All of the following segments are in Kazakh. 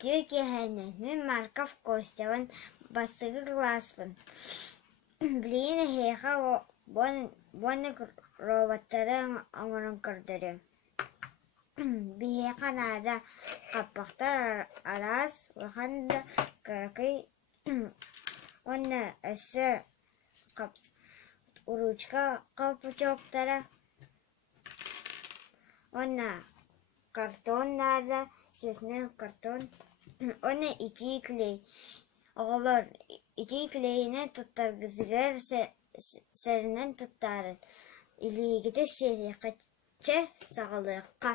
Итүү киһэнэн, мен Марков Костяван бастыгы класспын. Билигин эһиэхэ буонник роботтары оҥорон көрдөрүм. Бие канада каппактар арас, ваханда каракай, онна эссе уручка каппачоктара, онна картон нада, цветной картон, онна ити клей. Оголор ити клейне туттаргызыгар сәрінен туттарын. Илигите шерекатче сағылыққа.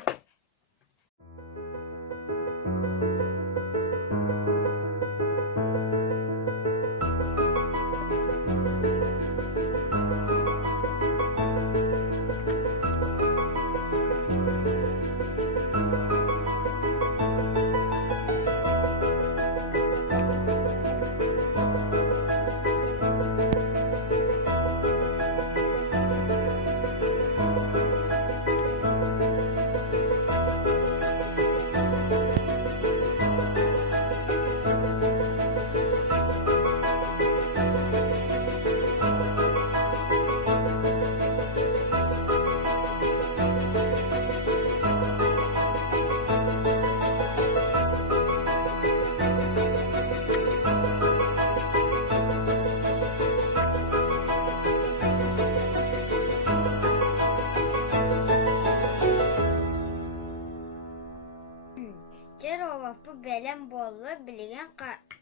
Роваппы бәлем болы білеген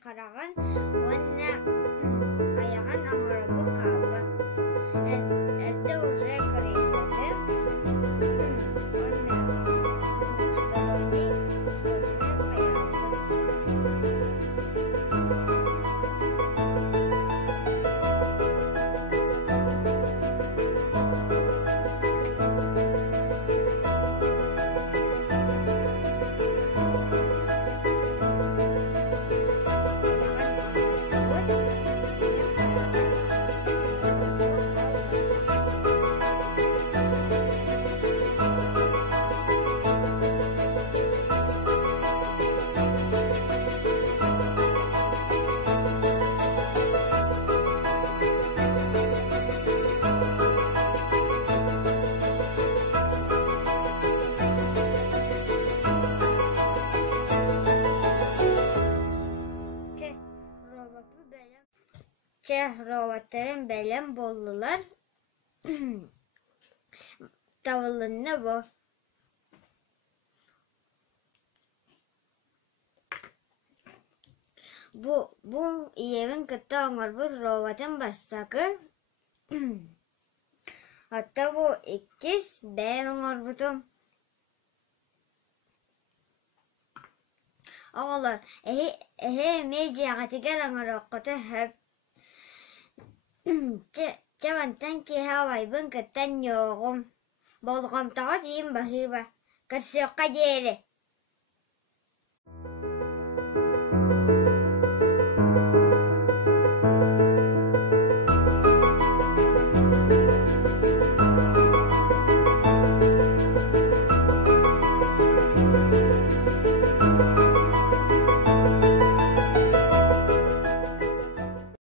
қараған онна аяған аңырабы қабы. Әрді уже көрейдеді. Онна сторонний спортсмен қаялды. Robottların bələm bollular davulunna bu. Bu iyevin kıtta oңорбут robotun бастакы. Hatta bu ikis bəyəm oңорбутум. Oğlar, meyceğe tiger oңороккота höp. Чавантан ки хавайбын кыттан йоғым. Болғам таға дейін бахыба. Кырсыqqa дейли.